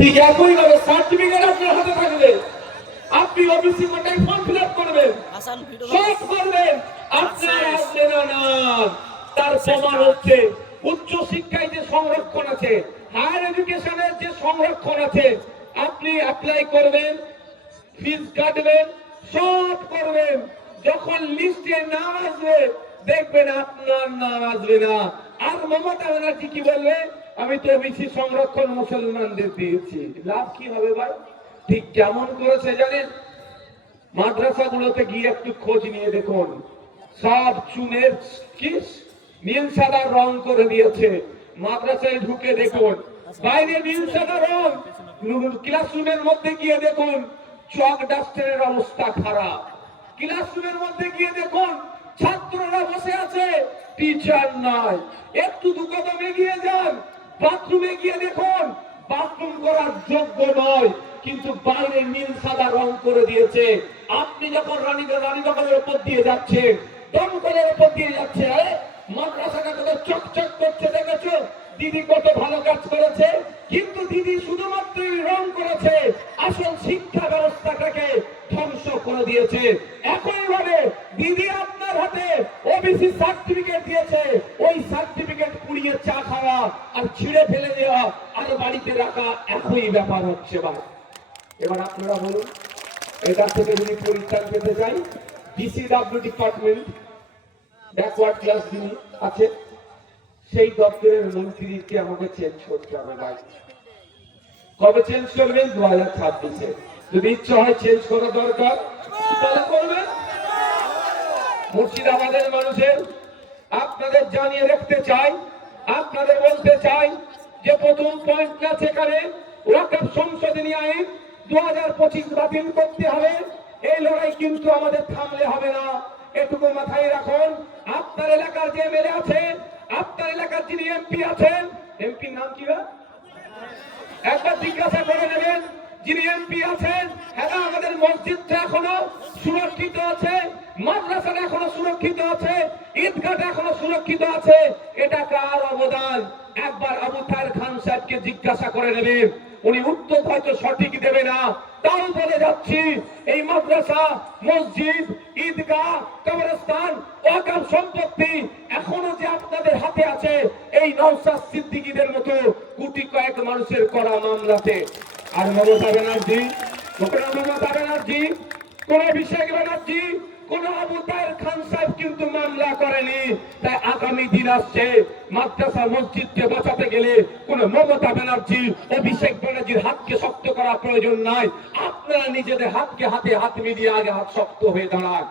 ঠিক একইভাবে সার্টিফিকেট আপনার হাতে থাকবে, আপনি অফিসে কোটায় ফর্ম ফিল আপ করবেন, সব করবেন, আপনার আসবে না। তার প্রমাণ হচ্ছে উচ্চ শিক্ষায় যে সংরক্ষণ আছে, হায়ার এডুকেশনের যে সংরক্ষণ আছে, আপনি অ্যাপ্লাই করবেন, ফিজ কাটবেন, সব করবেন, যখন লিস্টে নাম আসবে দেখবেন আপনার নাম আসবে না। আর মমতা ব্যানার্জি কি বলবে, আমি তো ওবিসি সংরক্ষণ মুসলমানদের দিয়েছি, লাভ কি হবে ভাই? ঠিক কেমন করেছে জানেন, মাদ্রাসাগুলোতে গিয়ে একটু খোঁজ নিয়ে দেখুন, সব চুনের কিস নীল সাদা রং করে দিয়েছে। মাদ্রাসায় ঢুকে দেখুন, বাইরে নীল সাদা রং, ক্লাসরুমের মধ্যে গিয়ে দেখুন চক ডাস্টারের অবস্থা খারাপ। ক্লাসরুমের মধ্যে গিয়ে দেখুন ছাত্ররা বসে আছে, টিচার নাই। একটু দু কদম এগিয়ে যান, বাথরুমে গিয়ে দেখুন বাথরুম করার যোগ্য নয়, কিন্তু বাইরে নীল সাদা রং করে দিয়েছে। আপনি যখন রানীনগরের উপর দিয়ে যাচ্ছেন, দমকলের উপর দিয়ে যাচ্ছে, মাদ্রাসাটা কত চকচক করছে দেখেছো? দিদি কত ভালো কাজ করেছে, কিন্তু দিদি শুধুমাত্র রং করেছে, আসল শিক্ষা ব্যবস্থাটাকে ধ্বংস করে দিয়েছে। একইভাবে দিদি আপনার হাতে ওবিসি সার্টিফিকেট দিয়েছে, ওই সার্টিফিকেট পুড়িয়ে চা খাওয়া আর ছিঁড়ে ফেলে দেওয়া আর বাড়িতে রাখা একই ব্যাপার হচ্ছে ভাই। এবার আপনারা বলুন, এটা থেকে যদি পরিত্রাণ পেতে চাই, ডিসিডব্লিউ ডিপার্টমেন্ট ব্যাকওয়ার্ড ক্লাস যিনি আছে, সেই দপ্তরের মন্ত্রীকে আমাকে চেঞ্জ করতে হবে ভাই। কবে চেঞ্জ করবেন? 2026-এ। যদি ইচ্ছা হয় চেঞ্জ করা দরকার তাহলে করবেন। মুর্শিদাবাদের মানুষের আপনাদের জানিয়ে রাখতে চাই, আপনাদের বলতে চাই যে প্রথম পয়েন্ট আছে এখানে, ওয়াকফ সংশোধনী আইন 2025 বাতিল করতে হবে। এই লড়াই কিন্তু আমাদের থামলে হবে না, এটুকু মাথায় রাখুন। আপনার এলাকার যে এমএলএ আছে, আপনার এলাকার যিনি এমপি আছেন, এমপির নাম কি? একবার জিজ্ঞাসা করে নেবেন যিনি এমপি আছেন, হ্যাঁ আমাদের মসজিদটা এখনো সুরক্ষিত আছে, মাদ্রাসাটা এখনো সুরক্ষিত আছে, ঈদগাহটা এখনো সুরক্ষিত আছে, এটা কার অবদান? একবার আবু তাহের খান সাহেবকে জিজ্ঞাসা করে নেবেন, উনি উত্তর হয়তো সঠিক দেবে না, তাও বলে যাচ্ছি এই মাদ্রাসা, মসজিদ, ঈদগাহ, কবরস্থান, ওয়াকফ সম্পত্তি এখনো যে আপনাদের হাতে আছে, এই নওশাদ সিদ্দিকীদের মতো কোটি কয়েক মানুষের করা মামলাতে। আর মমতা ব্যানার্জি, মমতা ব্যানার্জি, কোন অভিষেক ব্যানার্জি, কোন আবু তাহের খান সাহেব কিন্তু মামলা করেনি। তাই আগামী দিন আসছে, মাদ্রাসা মসজিদকে বাঁচাতে গেলে কোন মমতা ব্যানার্জি, অভিষেক ব্যানার্জির হাতকে শক্ত করা প্রয়োজন নাই। আপনারা নিজেদের হাতকে হাতে হাত মিলিয়ে আগে হাত শক্ত হয়ে দাঁড়ান।